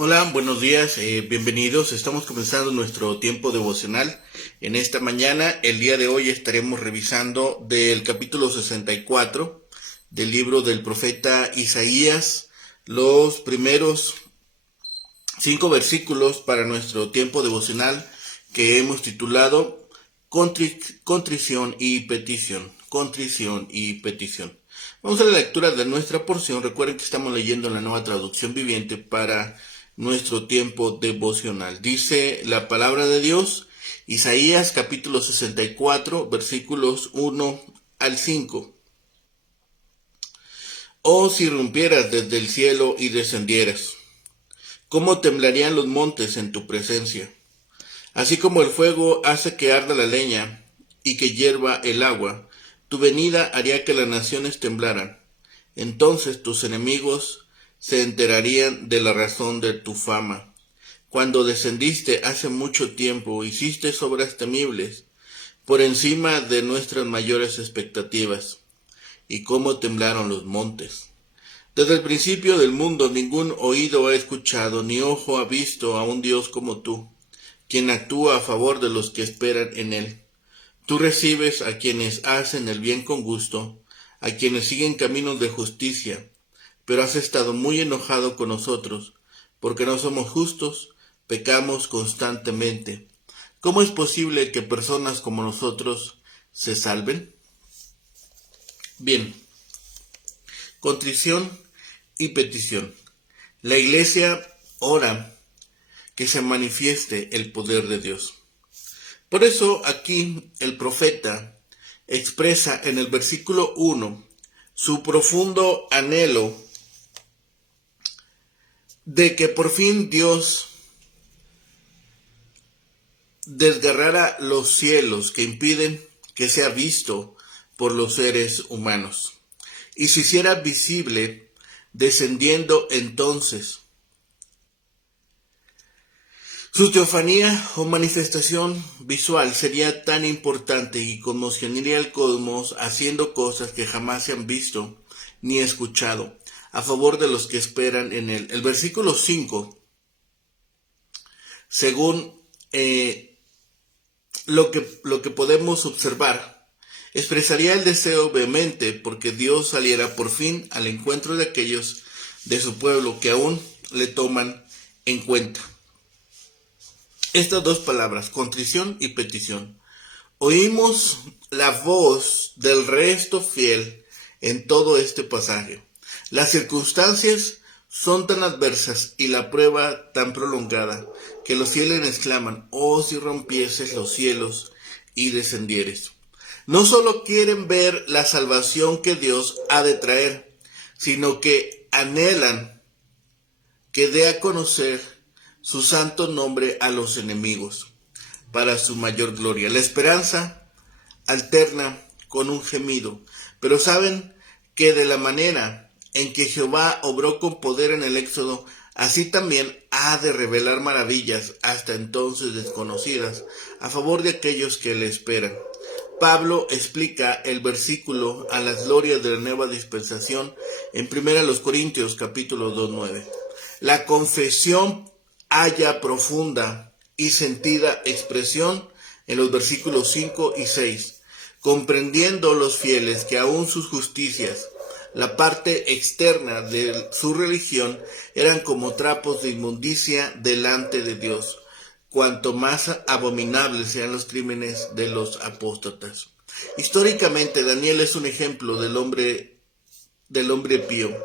Hola, buenos días, bienvenidos. Estamos comenzando nuestro tiempo devocional. En esta mañana, el día de hoy, estaremos revisando del capítulo 64 del libro del profeta Isaías, los primeros 5 versículos para nuestro tiempo devocional que hemos titulado Contrición y petición. Contrición y petición. Vamos a la lectura de nuestra porción. Recuerden que estamos leyendo la Nueva Traducción Viviente para nuestro tiempo devocional. Dice la palabra de Dios, Isaías capítulo 64, versículos 1 al 5. Oh, si rompieras desde el cielo y descendieras, ¿cómo temblarían los montes en tu presencia? Así como el fuego hace que arda la leña y que hierva el agua, tu venida haría que las naciones temblaran. Entonces tus enemigos se enterarían de la razón de tu fama. Cuando descendiste hace mucho tiempo, hiciste obras temibles, por encima de nuestras mayores expectativas. Y cómo temblaron los montes. Desde el principio del mundo ningún oído ha escuchado, ni ojo ha visto a un Dios como tú, quien actúa a favor de los que esperan en él. Tú recibes a quienes hacen el bien con gusto, a quienes siguen caminos de justicia, pero has estado muy enojado con nosotros, porque no somos justos, pecamos constantemente. ¿Cómo es posible que personas como nosotros se salven? Bien, contrición y petición. La iglesia ora que se manifieste el poder de Dios. Por eso aquí el profeta expresa en el versículo 1 su profundo anhelo de que por fin Dios desgarrara los cielos que impiden que sea visto por los seres humanos y se hiciera visible, descendiendo entonces. Su teofanía o manifestación visual sería tan importante y conmocionaría al cosmos, haciendo cosas que jamás se han visto ni escuchado a favor de los que esperan en él. El versículo 5, según lo que podemos observar, expresaría el deseo vehemente porque Dios saliera por fin al encuentro de aquellos de su pueblo que aún le toman en cuenta. Estas dos palabras, contrición y petición. Oímos la voz del resto fiel en todo este pasaje. Las circunstancias son tan adversas y la prueba tan prolongada que los fieles exclaman, oh si rompieses los cielos y descendieres. No solo quieren ver la salvación que Dios ha de traer, sino que anhelan que dé a conocer su santo nombre a los enemigos, para su mayor gloria. La esperanza alterna con un gemido, pero saben que de la manera en que Jehová obró con poder en el Éxodo, así también ha de revelar maravillas hasta entonces desconocidas a favor de aquellos que le esperan. Pablo explica el versículo a las glorias de la nueva dispensación en 1 Corintios capítulo 2:9. La confesión halla profunda y sentida expresión en los versículos 5 y 6, comprendiendo los fieles que aún sus justicias, la parte externa de su religión, eran como trapos de inmundicia delante de Dios, cuanto más abominables sean los crímenes de los apóstatas. Históricamente, Daniel es un ejemplo del hombre pío,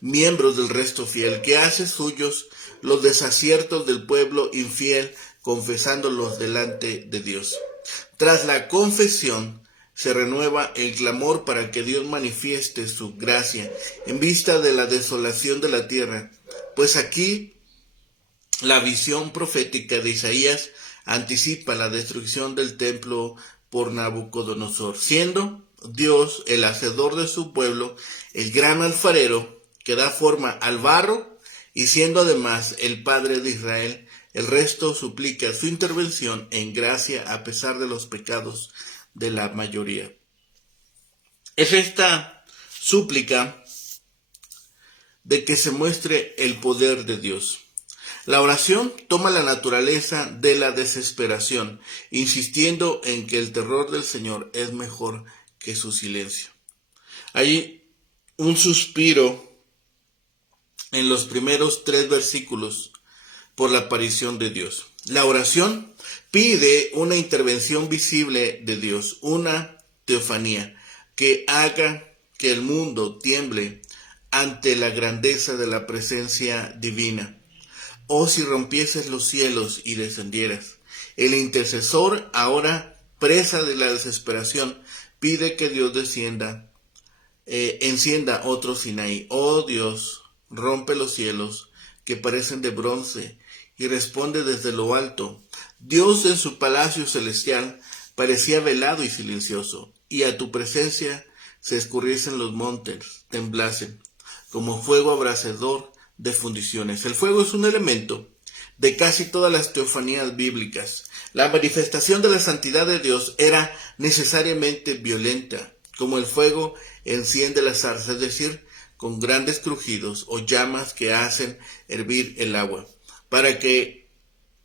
miembros del resto fiel, que hace suyos los desaciertos del pueblo infiel, confesándolos delante de Dios. Tras la confesión, se renueva el clamor para que Dios manifieste su gracia en vista de la desolación de la tierra, pues aquí la visión profética de Isaías anticipa la destrucción del templo por Nabucodonosor, siendo Dios el hacedor de su pueblo, el gran alfarero que da forma al barro, y siendo además el Padre de Israel, el resto suplica su intervención en gracia a pesar de los pecados de la mayoría. Es esta súplica de que se muestre el poder de Dios. La oración toma la naturaleza de la desesperación, insistiendo en que el terror del Señor es mejor que su silencio. Hay un suspiro en los primeros 3 versículos por la aparición de Dios. La oración pide una intervención visible de Dios, una teofanía que haga que el mundo tiemble ante la grandeza de la presencia divina. Oh, si rompieses los cielos y descendieras. El intercesor, ahora presa de la desesperación, pide que Dios encienda otro Sinaí. Oh Dios, rompe los cielos que parecen de bronce y responde desde lo alto. Dios en su palacio celestial parecía velado y silencioso, y a tu presencia se escurriesen los montes, temblasen, como fuego abrasador de fundiciones. El fuego es un elemento de casi todas las teofanías bíblicas. La manifestación de la santidad de Dios era necesariamente violenta, como el fuego enciende la zarza, es decir, con grandes crujidos o llamas que hacen hervir el agua. Para que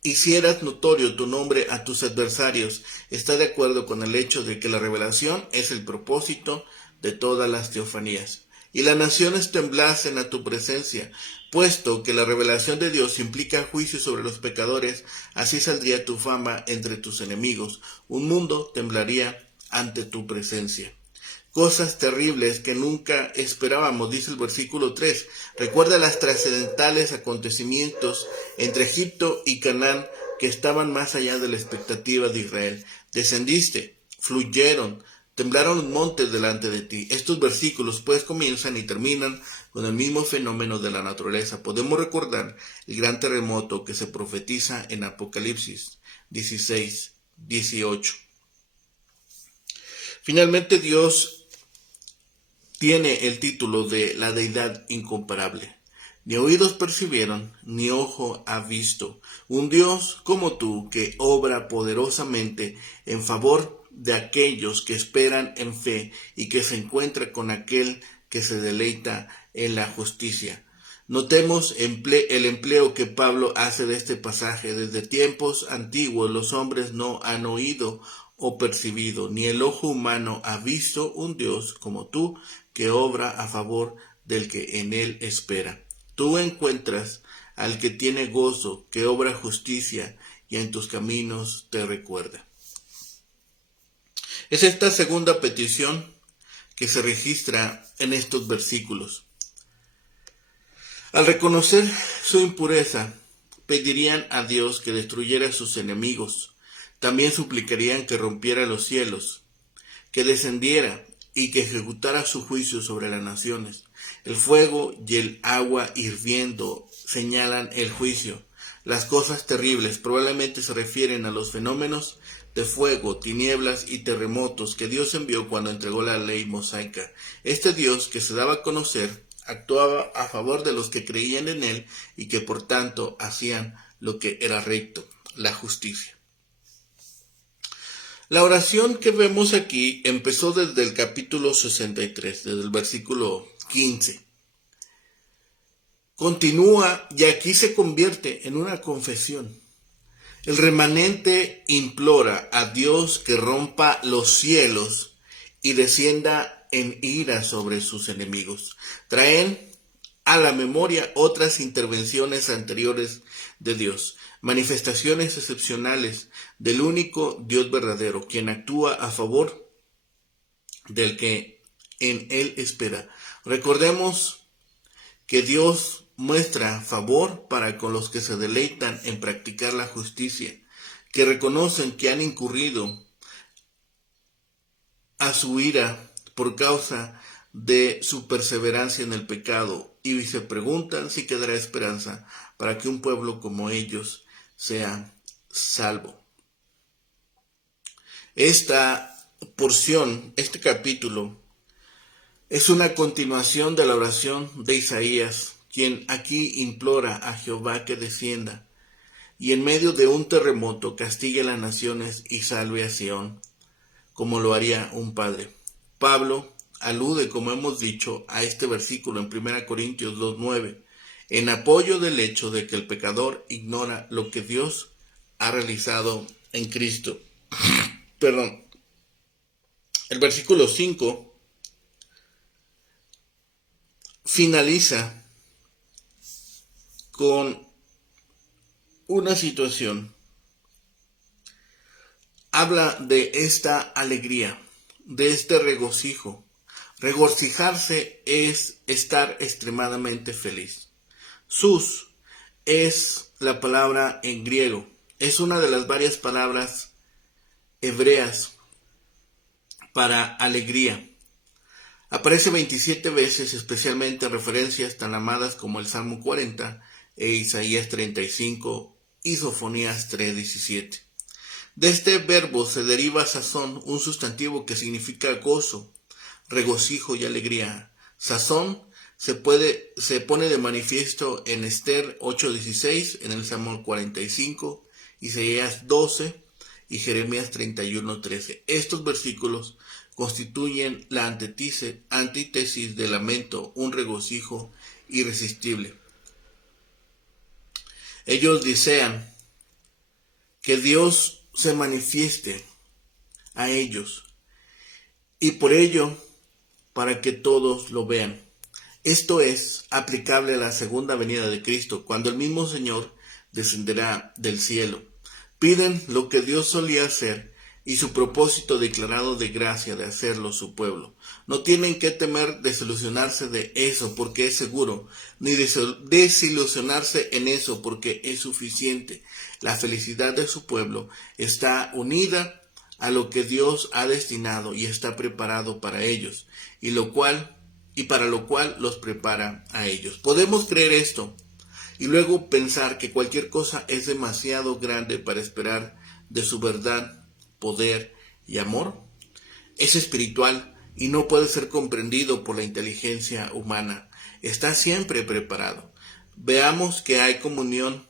hicieras notorio tu nombre a tus adversarios, está de acuerdo con el hecho de que la revelación es el propósito de todas las teofanías. Y las naciones temblasen a tu presencia, puesto que la revelación de Dios implica juicio sobre los pecadores, así saldría tu fama entre tus enemigos. Un mundo temblaría ante tu presencia. Cosas terribles que nunca esperábamos, dice el versículo 3. Recuerda las trascendentales acontecimientos entre Egipto y Canaán que estaban más allá de la expectativa de Israel. Descendiste, fluyeron, temblaron los montes delante de ti. Estos versículos pues comienzan y terminan con el mismo fenómeno de la naturaleza. Podemos recordar el gran terremoto que se profetiza en Apocalipsis 16-18. Finalmente Dios tiene el título de la deidad incomparable. Ni oídos percibieron, ni ojo ha visto un Dios como tú que obra poderosamente en favor de aquellos que esperan en fe y que se encuentra con aquel que se deleita en la justicia. Notemos el empleo que Pablo hace de este pasaje. Desde tiempos antiguos los hombres no han oído o percibido, ni el ojo humano ha visto un Dios como tú, que obra a favor del que en él espera. Tú encuentras al que tiene gozo, que obra justicia, y en tus caminos te recuerda. Es esta segunda petición que se registra en estos versículos. Al reconocer su impureza, pedirían a Dios que destruyera a sus enemigos. También suplicarían que rompiera los cielos, que descendiera y que ejecutara su juicio sobre las naciones. El fuego y el agua hirviendo señalan el juicio. Las cosas terribles probablemente se refieren a los fenómenos de fuego, tinieblas y terremotos que Dios envió cuando entregó la ley mosaica. Este Dios que se daba a conocer actuaba a favor de los que creían en él y que por tanto hacían lo que era recto, la justicia. La oración que vemos aquí empezó desde el capítulo 63, desde el versículo 15. Continúa y aquí se convierte en una confesión. El remanente implora a Dios que rompa los cielos y descienda en ira sobre sus enemigos. Traen a la memoria otras intervenciones anteriores de Dios, manifestaciones excepcionales del único Dios verdadero, quien actúa a favor del que en él espera. Recordemos que Dios muestra favor para con los que se deleitan en practicar la justicia, que reconocen que han incurrido a su ira por causa de su perseverancia en el pecado y se preguntan si quedará esperanza para que un pueblo como ellos sea salvo. Esta porción, este capítulo, es una continuación de la oración de Isaías, quien aquí implora a Jehová que descienda y en medio de un terremoto castigue a las naciones y salve a Sión, como lo haría un padre. Pablo alude, como hemos dicho, a este versículo en 1 Corintios 2:9. en apoyo del hecho de que el pecador ignora lo que Dios ha realizado en Cristo. Perdón. El versículo 5 finaliza con una situación. Habla de esta alegría, de este regocijo. Regocijarse es estar extremadamente feliz. Sus es la palabra en griego. Es una de las varias palabras hebreas para alegría. Aparece 27 veces, especialmente en referencias tan amadas como el Salmo 40 e Isaías 35 y Sofonías 3:17. De este verbo se deriva sazón, un sustantivo que significa gozo, regocijo y alegría. Sazón se pone de manifiesto en Esther 8:16, en el Salmo 45, Isaías 12 y Jeremías 31:13. Estos versículos constituyen la antítesis del lamento, un regocijo irresistible. Ellos desean que Dios se manifieste a ellos y por ello para que todos lo vean. Esto es aplicable a la segunda venida de Cristo, cuando el mismo Señor descenderá del cielo. Piden lo que Dios solía hacer y su propósito declarado de gracia de hacerlo su pueblo. No tienen que temer desilusionarse de eso porque es seguro, ni desilusionarse en eso porque es suficiente. La felicidad de su pueblo está unida a lo que Dios ha destinado y está preparado para ellos, y para lo cual los prepara a ellos. Podemos creer esto y luego pensar que cualquier cosa es demasiado grande para esperar de su verdad, poder y amor. Es espiritual y no puede ser comprendido por la inteligencia humana. Está siempre preparado. Veamos que hay comunión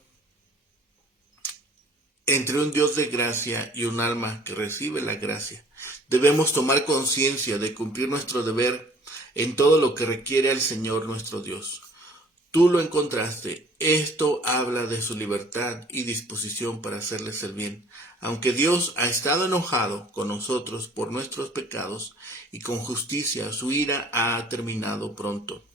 entre un Dios de gracia y un alma que recibe la gracia. Debemos tomar conciencia de cumplir nuestro deber en todo lo que requiere al Señor nuestro Dios. Tú lo encontraste. Esto habla de su libertad y disposición para hacerles el bien. Aunque Dios ha estado enojado con nosotros por nuestros pecados y con justicia, su ira ha terminado pronto.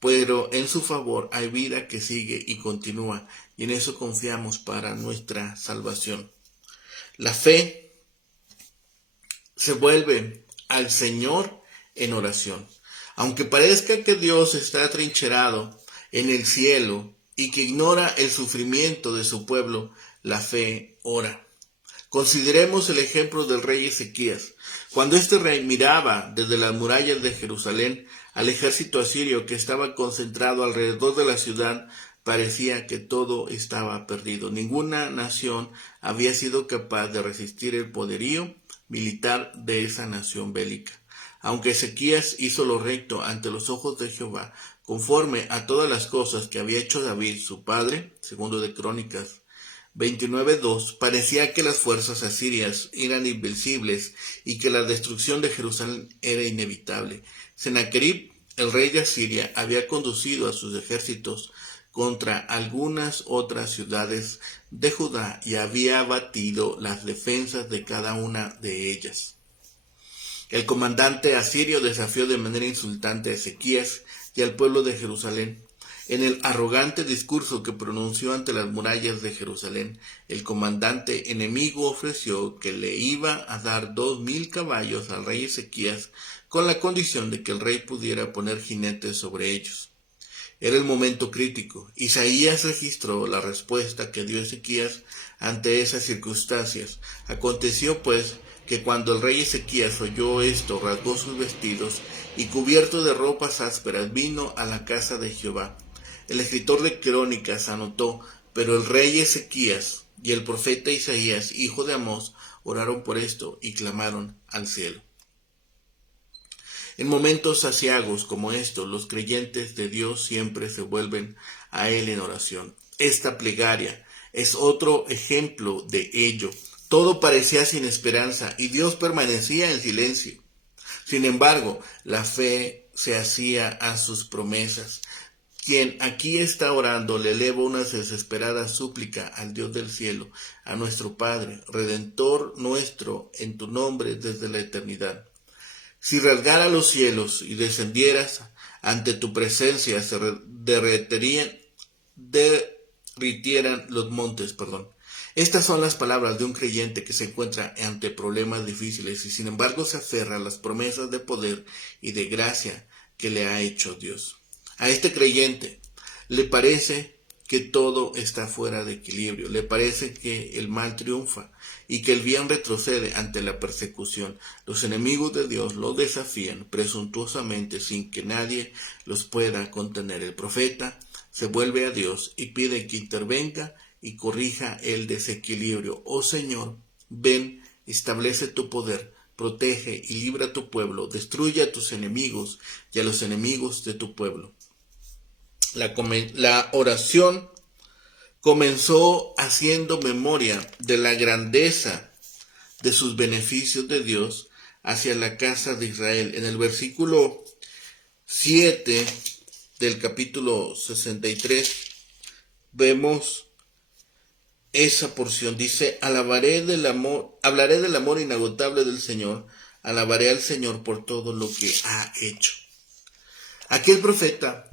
Pero en su favor hay vida que sigue y continúa, y en eso confiamos para nuestra salvación. La fe se vuelve al Señor en oración. Aunque parezca que Dios está atrincherado en el cielo y que ignora el sufrimiento de su pueblo, la fe ora. Consideremos el ejemplo del rey Ezequías. Cuando este rey miraba desde las murallas de Jerusalén al ejército asirio que estaba concentrado alrededor de la ciudad, parecía que todo estaba perdido. Ninguna nación había sido capaz de resistir el poderío militar de esa nación bélica. Aunque Ezequías hizo lo recto ante los ojos de Jehová, conforme a todas las cosas que había hecho David su padre, segundo de Crónicas 29:2, parecía que las fuerzas asirias eran invencibles y que la destrucción de Jerusalén era inevitable. Sennacherib, el rey de Asiria, había conducido a sus ejércitos contra algunas otras ciudades de Judá y había abatido las defensas de cada una de ellas. El comandante asirio desafió de manera insultante a Ezequías y al pueblo de Jerusalén. En el arrogante discurso que pronunció ante las murallas de Jerusalén, el comandante enemigo ofreció que le iba a dar 2,000 caballos al rey Ezequías con la condición de que el rey pudiera poner jinetes sobre ellos. Era el momento crítico. Isaías registró la respuesta que dio Ezequías ante esas circunstancias. Aconteció pues que cuando el rey Ezequías oyó esto, rasgó sus vestidos y cubierto de ropas ásperas vino a la casa de Jehová. El escritor de Crónicas anotó: pero el rey Ezequías y el profeta Isaías, hijo de Amós, oraron por esto y clamaron al cielo. En momentos aciagos como estos, los creyentes de Dios siempre se vuelven a Él en oración. Esta plegaria es otro ejemplo de ello. Todo parecía sin esperanza y Dios permanecía en silencio. Sin embargo, la fe se hacía a sus promesas. quien aquí está orando, le eleva una desesperada súplica al Dios del cielo, a nuestro Padre, Redentor nuestro, en tu nombre desde la eternidad. Si rasgara los cielos y descendieras ante tu presencia, se derritieran los montes, Estas son las palabras de un creyente que se encuentra ante problemas difíciles y sin embargo se aferra a las promesas de poder y de gracia que le ha hecho Dios. A este creyente le parece que todo está fuera de equilibrio, le parece que el mal triunfa y que el bien retrocede ante la persecución. Los enemigos de Dios lo desafían presuntuosamente sin que nadie los pueda contener. El profeta se vuelve a Dios y pide que intervenga y corrija el desequilibrio. Oh Señor, ven, establece tu poder, protege y libra a tu pueblo, destruye a tus enemigos y a los enemigos de tu pueblo. La oración comenzó haciendo memoria de la grandeza de sus beneficios de Dios hacia la casa de Israel. En el versículo 7 del capítulo 63 vemos esa porción. Dice, hablaré del amor inagotable del Señor, alabaré al Señor por todo lo que ha hecho. Aquel profeta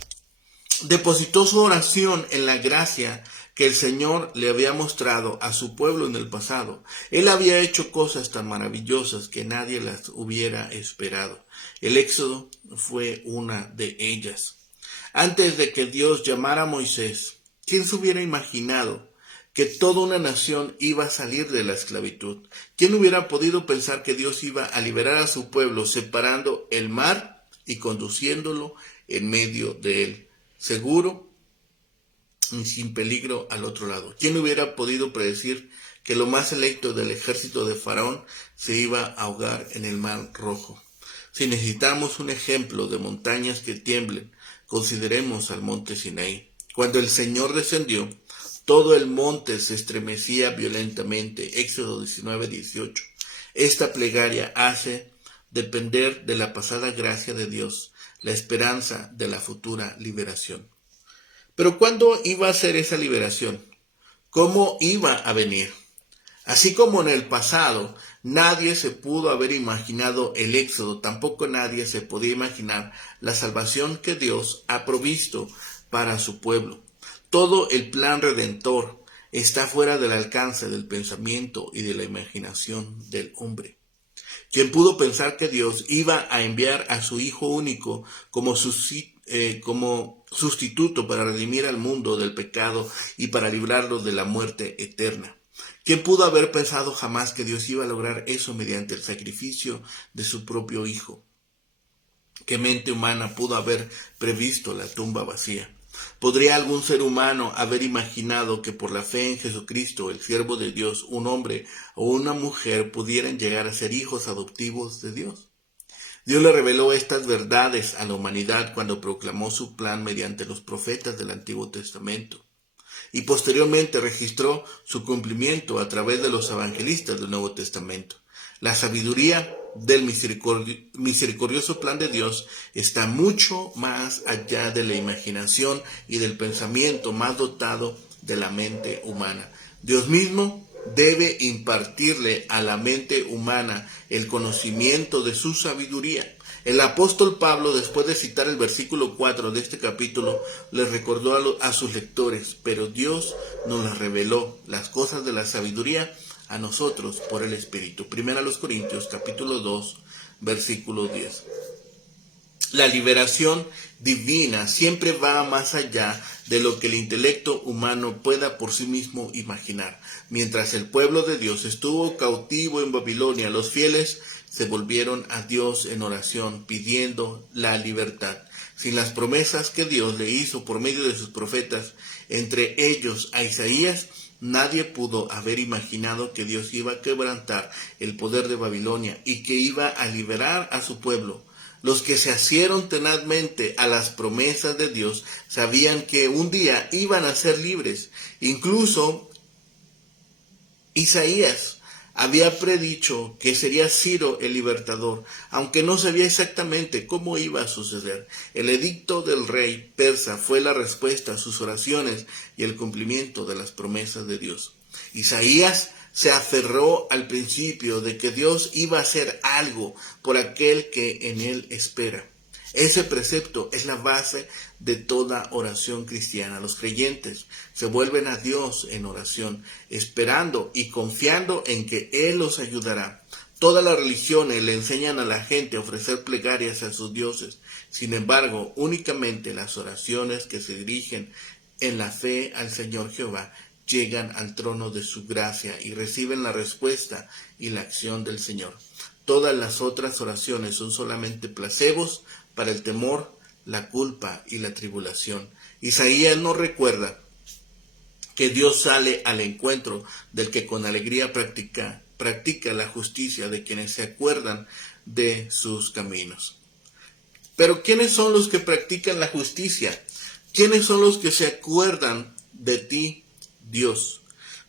depositó su oración en la gracia que el Señor le había mostrado a su pueblo en el pasado. Él había hecho cosas tan maravillosas que nadie las hubiera esperado. El Éxodo fue una de ellas. Antes de que Dios llamara a Moisés, ¿quién se hubiera imaginado que toda una nación iba a salir de la esclavitud? ¿Quién hubiera podido pensar que Dios iba a liberar a su pueblo separando el mar y conduciéndolo en medio de él, seguro y sin peligro al otro lado? ¿Quién hubiera podido predecir que lo más selecto del ejército de Faraón se iba a ahogar en el mar Rojo? Si necesitamos un ejemplo de montañas que tiemblen, consideremos al monte Sinaí. Cuando el Señor descendió, todo el monte se estremecía violentamente. Éxodo 19:18. Esta plegaria hace depender de la pasada gracia de Dios la esperanza de la futura liberación. Pero ¿cuándo iba a ser esa liberación? ¿Cómo iba a venir? Así como en el pasado nadie se pudo haber imaginado el Éxodo, tampoco nadie se podía imaginar la salvación que Dios ha provisto para su pueblo. Todo el plan redentor está fuera del alcance del pensamiento y de la imaginación del hombre. ¿Quién pudo pensar que Dios iba a enviar a su Hijo único como sustituto para redimir al mundo del pecado y para librarlo de la muerte eterna? ¿Quién pudo haber pensado jamás que Dios iba a lograr eso mediante el sacrificio de su propio Hijo? ¿Qué mente humana pudo haber previsto la tumba vacía? ¿Podría algún ser humano haber imaginado que por la fe en Jesucristo, el siervo de Dios, un hombre o una mujer pudieran llegar a ser hijos adoptivos de Dios? Dios le reveló estas verdades a la humanidad cuando proclamó su plan mediante los profetas del Antiguo Testamento y posteriormente registró su cumplimiento a través de los evangelistas del Nuevo Testamento. La sabiduría del misericordioso plan de Dios está mucho más allá de la imaginación y del pensamiento más dotado de la mente humana. Dios mismo debe impartirle a la mente humana el conocimiento de su sabiduría. El apóstol Pablo, después de citar el versículo 4 de este capítulo, le recordó a sus lectores, pero Dios nos las reveló, las cosas de la sabiduría, a nosotros por el Espíritu. 1 Corintios capítulo 2, versículo 10. La liberación divina siempre va más allá de lo que el intelecto humano pueda por sí mismo imaginar. Mientras el pueblo de Dios estuvo cautivo en Babilonia, los fieles se volvieron a Dios en oración pidiendo la libertad. Sin las promesas que Dios le hizo por medio de sus profetas, entre ellos a Isaías, nadie pudo haber imaginado que Dios iba a quebrantar el poder de Babilonia y que iba a liberar a su pueblo. Los que se asieron tenazmente a las promesas de Dios sabían que un día iban a ser libres. Incluso Isaías había predicho que sería Ciro el libertador, aunque no sabía exactamente cómo iba a suceder. El edicto del rey persa fue la respuesta a sus oraciones y el cumplimiento de las promesas de Dios. Isaías se aferró al principio de que Dios iba a hacer algo por aquel que en él espera. Ese precepto es la base de toda oración cristiana. Los creyentes se vuelven a Dios en oración, esperando y confiando en que Él los ayudará. Todas las religiones le enseñan a la gente a ofrecer plegarias a sus dioses. Sin embargo, únicamente las oraciones que se dirigen en la fe al Señor Jehová llegan al trono de su gracia y reciben la respuesta y la acción del Señor. Todas las otras oraciones son solamente placebos para el temor, la culpa y la tribulación. Isaías nos recuerda que Dios sale al encuentro del que con alegría practica la justicia de quienes se acuerdan de sus caminos. Pero ¿quiénes son los que practican la justicia? ¿Quiénes son los que se acuerdan de ti, Dios?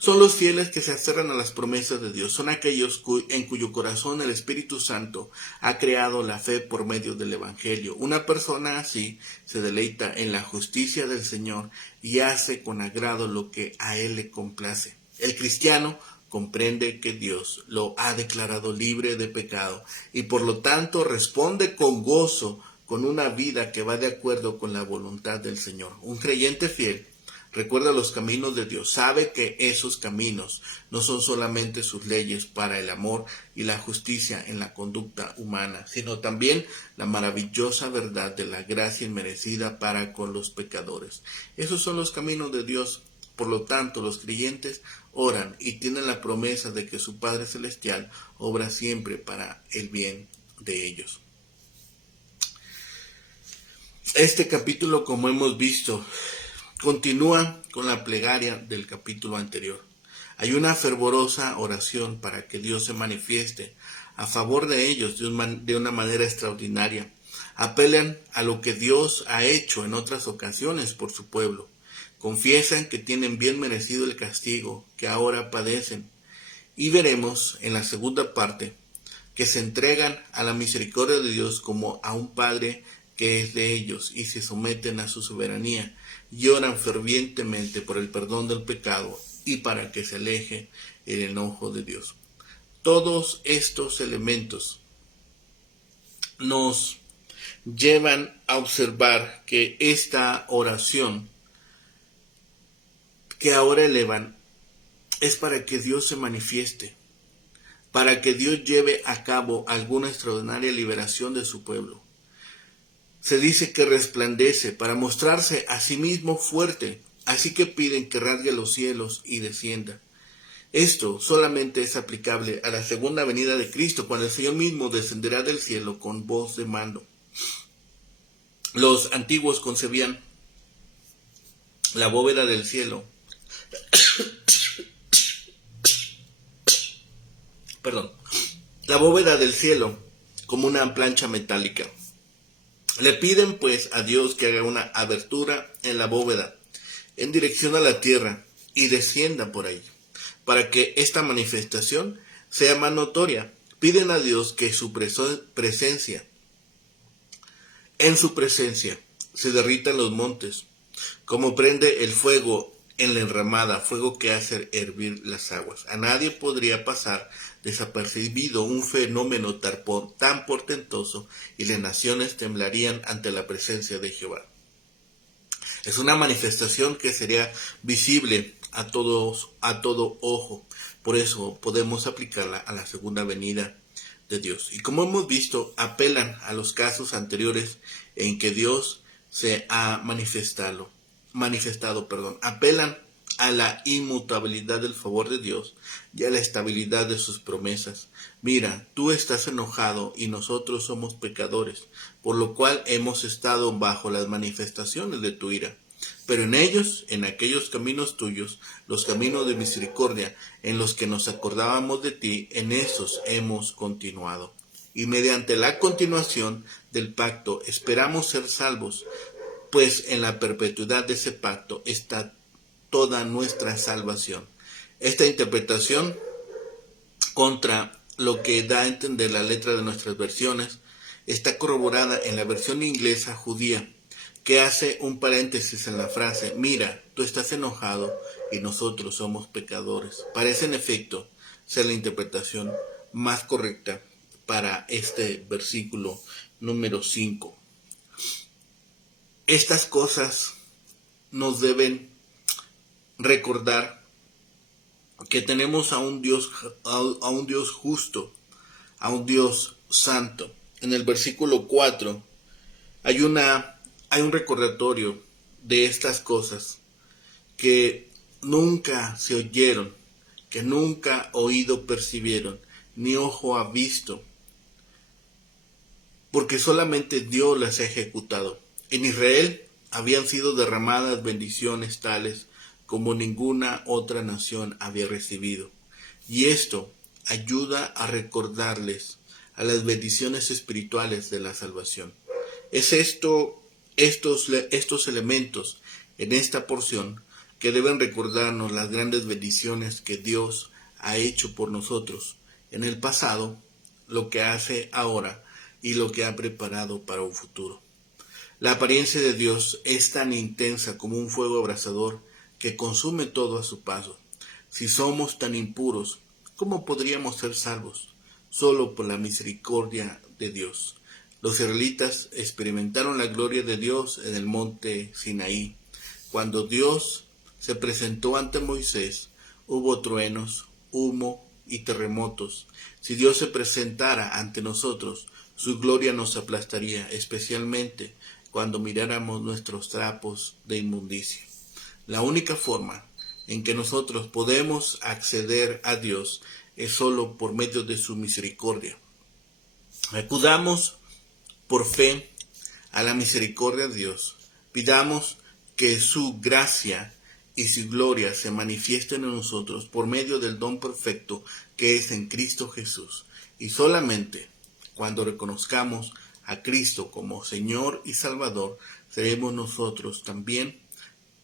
Son los fieles que se aferran a las promesas de Dios. Son aquellos en cuyo corazón el Espíritu Santo ha creado la fe por medio del Evangelio. Una persona así se deleita en la justicia del Señor y hace con agrado lo que a Él le complace. El cristiano comprende que Dios lo ha declarado libre de pecado y por lo tanto responde con gozo con una vida que va de acuerdo con la voluntad del Señor. Un creyente fiel recuerda los caminos de Dios, sabe que esos caminos no son solamente sus leyes para el amor y la justicia en la conducta humana, sino también la maravillosa verdad de la gracia inmerecida para con los pecadores. Esos son los caminos de Dios. Por lo tanto, los creyentes oran y tienen la promesa de que su Padre Celestial obra siempre para el bien de ellos. Este capítulo, como hemos visto, continúa con la plegaria del capítulo anterior. Hay una fervorosa oración para que Dios se manifieste a favor de ellos de una manera extraordinaria. Apelan a lo que Dios ha hecho en otras ocasiones por su pueblo. Confiesan que tienen bien merecido el castigo que ahora padecen. Y veremos en la segunda parte que se entregan a la misericordia de Dios como a un Padre que es de ellos y se someten a su soberanía y oran fervientemente por el perdón del pecado y para que se aleje el enojo de Dios. Todos estos elementos nos llevan a observar que esta oración que ahora elevan es para que Dios se manifieste, para que Dios lleve a cabo alguna extraordinaria liberación de su pueblo. Se dice que resplandece para mostrarse a sí mismo fuerte, así que piden que rasgue los cielos y descienda. Esto solamente es aplicable a la segunda venida de Cristo, cuando el Señor mismo descenderá del cielo con voz de mando. Los antiguos concebían la bóveda del cielo, la bóveda del cielo como una plancha metálica. Le piden pues a Dios que haga una abertura en la bóveda en dirección a la tierra y descienda por ahí, para que esta manifestación sea más notoria. Piden a Dios que en su presencia se derritan los montes, como prende el fuego en la enramada, fuego que hace hervir las aguas. A nadie podría pasar desapercibido un fenómeno tan portentoso y las naciones temblarían ante la presencia de Jehová. Es una manifestación que sería visible a todo ojo. Por eso podemos aplicarla a la segunda venida de Dios. Y como hemos visto, apelan a los casos anteriores en que Dios se ha manifestado, apelan a la inmutabilidad del favor de Dios y a la estabilidad de sus promesas. Mira, tú estás enojado y nosotros somos pecadores, por lo cual hemos estado bajo las manifestaciones de tu ira. Pero en ellos, en aquellos caminos tuyos, los caminos de misericordia, en los que nos acordábamos de ti, en esos hemos continuado. Y mediante la continuación del pacto esperamos ser salvos, pues en la perpetuidad de ese pacto está toda nuestra salvación. Esta interpretación contra lo que da a entender la letra de nuestras versiones, está corroborada en la versión inglesa judía, que hace un paréntesis en la frase: mira, tú estás enojado y nosotros somos pecadores. Parece en efecto ser la interpretación más correcta para este versículo número 5. Estas cosas nos deben recordar que tenemos a un Dios justo, a un Dios santo. En el versículo 4 hay un recordatorio de estas cosas que nunca se oyeron, que nunca oído percibieron, ni ojo ha visto, porque solamente Dios las ha ejecutado. En Israel habían sido derramadas bendiciones tales como ninguna otra nación había recibido. Y esto ayuda a recordarles a las bendiciones espirituales de la salvación. Es estos elementos en esta porción que deben recordarnos las grandes bendiciones que Dios ha hecho por nosotros en el pasado, lo que hace ahora y lo que ha preparado para un futuro. La apariencia de Dios es tan intensa como un fuego abrasador que consume todo a su paso. Si somos tan impuros, ¿cómo podríamos ser salvos? Solo por la misericordia de Dios. Los israelitas experimentaron la gloria de Dios en el monte Sinaí. Cuando Dios se presentó ante Moisés, hubo truenos, humo y terremotos. Si Dios se presentara ante nosotros, su gloria nos aplastaría, especialmente cuando miráramos nuestros trapos de inmundicia. La única forma en que nosotros podemos acceder a Dios es solo por medio de su misericordia. Acudamos por fe a la misericordia de Dios. Pidamos que su gracia y su gloria se manifiesten en nosotros por medio del don perfecto que es en Cristo Jesús. Y solamente cuando reconozcamos a Cristo como Señor y Salvador, seremos nosotros también,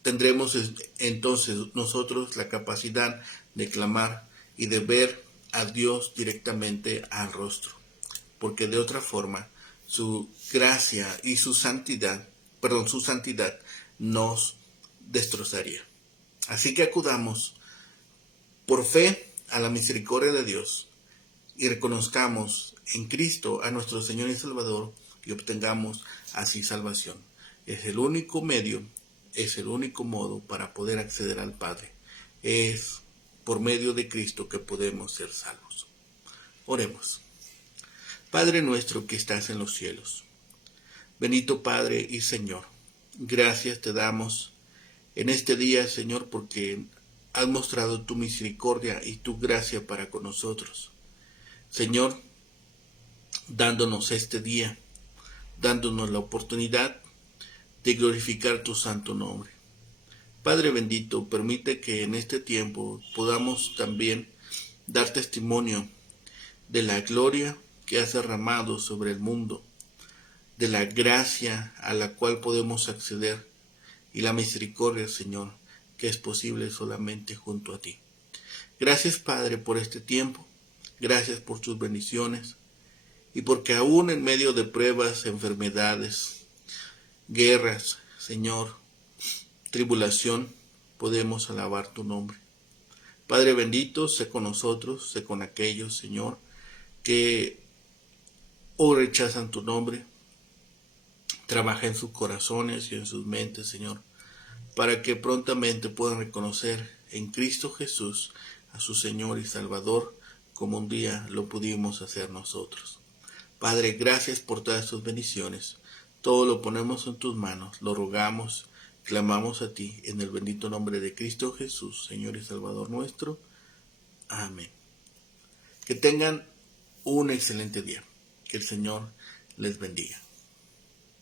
tendremos entonces nosotros la capacidad de clamar y de ver a Dios directamente al rostro, porque de otra forma su gracia y su santidad nos destrozaría. Así que acudamos por fe a la misericordia de Dios y reconozcamos en Cristo a nuestro Señor y Salvador y obtengamos así salvación. Es el único medio, es el único modo para poder acceder al Padre. Es por medio de Cristo que podemos ser salvos. Oremos. Padre nuestro que estás en los cielos, bendito Padre y Señor, gracias te damos en este día, Señor, porque has mostrado tu misericordia y tu gracia para con nosotros. Señor, dándonos este día, dándonos la oportunidad de glorificar tu santo nombre. Padre bendito, permite que en este tiempo podamos también dar testimonio de la gloria que has derramado sobre el mundo, de la gracia a la cual podemos acceder y la misericordia, Señor, que es posible solamente junto a ti. Gracias, Padre, por este tiempo. Gracias por tus bendiciones y porque aún en medio de pruebas, enfermedades, guerras, Señor, tribulación, podemos alabar tu nombre. Padre bendito, sé con nosotros, sé con aquellos, Señor, que o rechazan tu nombre. Trabaja en sus corazones y en sus mentes, Señor, para que prontamente puedan reconocer en Cristo Jesús a su Señor y Salvador, como un día lo pudimos hacer nosotros. Padre, gracias por todas tus bendiciones. Todo lo ponemos en tus manos, lo rogamos, clamamos a ti, en el bendito nombre de Cristo Jesús, Señor y Salvador nuestro. Amén. Que tengan un excelente día. Que el Señor les bendiga.